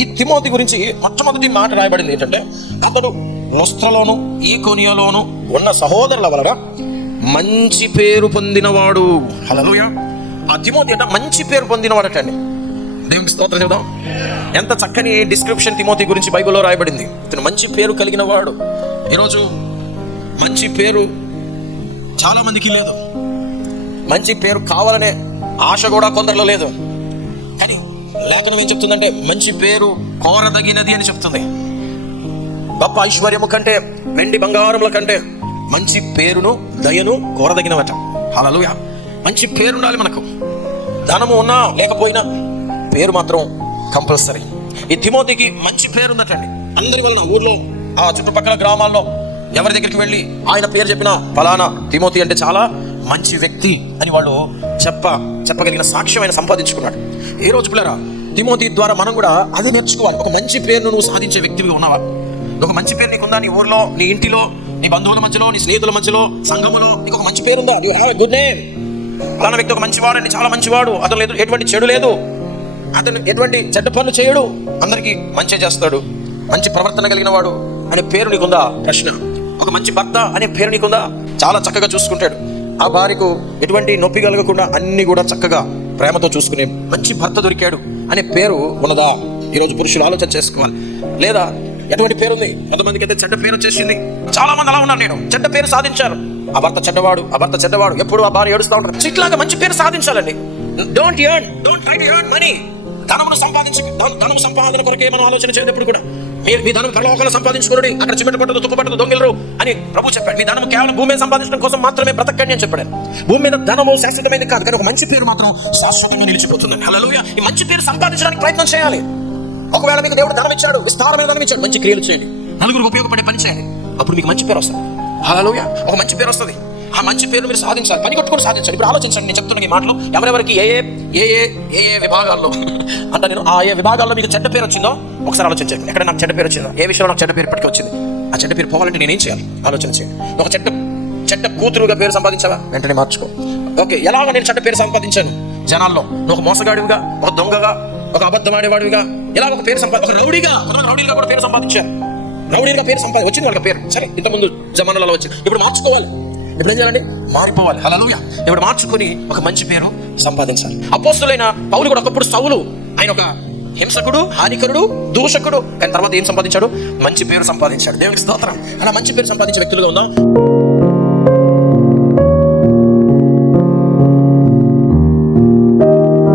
ఈ తిమోతి గురించి మొట్టమొదటి మాట రాయబడింది ఏంటంటే, అతడు లుస్త్రలోను ఈకొనియలోను ఉన్న సహోదరుల వలన మంచి పేరు పొందినవాడు. హల్లెలూయా. ఆ తిమోతి అంటే మంచి పేరు పొందినవాడట అండి. దేవునికి స్తోత్రం చెబుదాం. ఎంత చక్కని డిస్క్రిప్షన్ తిమోతి గురించి బైబిల్లో రాయబడింది. ఇతను మంచి పేరు కలిగిన వాడు. ఈరోజు మంచి పేరు చాలా మందికి లేదు. మంచి పేరు కావాలనే ఆశ కూడా కొందరిలో లేదు. కానీ లేఖనం ఏం చెప్తుందంటే, మంచి పేరు కోరదగినది అని చెప్తుంది. గొప్ప ఐశ్వర్యము కంటే, వెండి బంగారముల కంటే మంచి పేరును దయను కోరదగినవట. హల్లెలూయా. మంచి పేరు ఉండాలి మనకు. ధనము ఉన్నా లేకపోయినా పేరు మాత్రం కంపల్సరీ. ఈ తిమోతికి మంచి పేరు ఉందటండి. అందరి వలన ఊర్లో, ఆ చుట్టుపక్కల గ్రామాల్లో ఎవరి దగ్గరికి వెళ్ళి ఆయన పేరు చెప్పినా ఫలానా తిమోతి అంటే చాలా మంచి వ్యక్తి అని వాళ్ళు చెప్పగలిగిన సాక్ష్యం ఆయన సంపాదించుకున్నాడు. ఈ రోజు పిల్లరా, తిమోతి ద్వారా మనం కూడా అది నేర్చుకోవాలి. ఒక మంచి పేరును నువ్వు సాధించే వ్యక్తివి ఉన్నావా? ఒక మంచి పేరు నీకుందా? నీ ఊర్లో, నీ ఇంటిలో, నీ బంధువుల మధ్యలో, నీ స్నేహితుల మధ్యలో, సంఘములో నీకు ఒక మంచి పేరుందా? You have a good name. ఫలానా వ్యక్తి ఒక మంచివాడండి, చాలా మంచివాడు, అతను ఎటువంటి చెడు లేదు, అతను ఎటువంటి చెడ్డ పనులు చేయడు, అందరికీ మంచి చేస్తాడు, మంచి ప్రవర్తన కలిగిన వాడు అనే పేరు నీకుందా? ప్రశ్న. ఒక మంచి భర్త అనే పేరు నీకుందా? చాలా చక్కగా చూసుకుంటాడు, ఆ భార్యకు ఎటువంటి నొప్పి కలగకుండా అన్ని కూడా చక్కగా ప్రేమతో చూసుకునే మంచి భర్త దొరికాడు అనే పేరు ఉన్నదా? ఈరోజు పురుషులు ఆలోచన చేసుకోవాలి. లేదా ఎటువంటి పేరుంది? కొంతమందికి అయితే చెడ్డ పేరు వచ్చేసింది. చాలా మంది అలా ఉన్నారు. నేను చెడ్డ పేరు సాధించారు, ఆ భర్త చెడ్డవాడు, ఎప్పుడు ఆ భార్య ఏడుస్తూ ఉంటారు. ఇట్లాగా మంచి పేరు సాధించాలండి. Don't try to earn money. ధనము సంపాదన కొరకే మనం ఆలోచన చేయదు. ఎప్పుడు కూడా మీ ధనం పరలోకంలో సంపాదించుకోండి, అక్కడ చిమెట పట్టదు, తుప్పు పట్టదు, దొంగలరు అని ప్రభు చెప్పాడు. మీ ధనం కేవలం భూమి మీద సంపాదించడం కోసం మాత్రమే బ్రతకండి అని చెప్పాడు. భూమి మీద ధనము శాశ్వతమైనది కాదు, కానీ ఒక మంచి పేరు మాత్రం శాశ్వతంగా నిలిచిపోతుంది. హల్లెలూయా. ఈ మంచి పేరు సంపాదించడానికి ప్రయత్నం చేయాలి. ఒకవేళ మీకు దేవుడు ధనం ఇచ్చాడు, విస్తారమైన ధనం ఇచ్చాడు, మంచి క్రియలు చేయండి, నలుగురికి ఉపయోగపడే పని చేయండి, అప్పుడు మీకు మంచి పేరు వస్తుంది. హల్లెలూయా. ఒక మంచి పేరు వస్తుంది. ఆ మంచి పేరు మీరు సాధించాలి, పని కొట్టుకొని సాధించాలి. ఇప్పుడు ఆలోచించండి, నేను చెప్తున్న ఈ మాటలు ఎవరెవరికి ఏ విభాగాల్లో అంటే నేను ఏ విభాగాల్లో మీకు చెడ్డ పేరు వచ్చిందో ఒకసారి ఆలోచించండి. ఎక్కడ నాకు చెడ్డ పేరు వచ్చిందో, ఏ విషయంలో నాకు చెడ్డ పేరు ఇప్పటికీ వచ్చింది, ఆ చెడ్డ పేరు పోవాలంటే నేనేం చేయాలి ఆలోచన చేయండి. ఒక చెడ్డ కూతురుగా పేరు సంపాదించావా? వెంటనే మార్చుకో. ఓకే, ఎలాగ నేను చెడ్డ పేరు సంపాదించాను జనాల్లో? నువ్వు ఒక మోసగాడివిగా, ఒక దొంగగా, ఒక అబద్ధం ఆడేవాడివిగా, ఇలా ఒక పేరు ఒక రౌడీగా కూడా పేరు సంపాదించాను. రౌడీగా పేరు వచ్చింది వాళ్ళకి పేరు. సరే, ఇంతకుముందు జమానాలలో వచ్చింది. ఇప్పుడు మార్చుకోవాలి. ఇప్పుడు ఏం చేయాలండి? మారిపోవాలి. హల్లెలూయా. ఇప్పుడు మార్చుకొని ఒక మంచి పేరు సంపాదించాలి. అపోస్తలుడైన పౌలు కూడా ఒకప్పుడు సౌలు, ఆయన ఒక హింసకుడు, హానికరుడు, దూషకుడు, కానీ తర్వాత ఏం సంపాదించాడు? మంచి పేరు సంపాదించాడు. దేవునికి స్తోత్రం. అలా మంచి పేరు సంపాదించే వ్యక్తులుగా ఉందాం.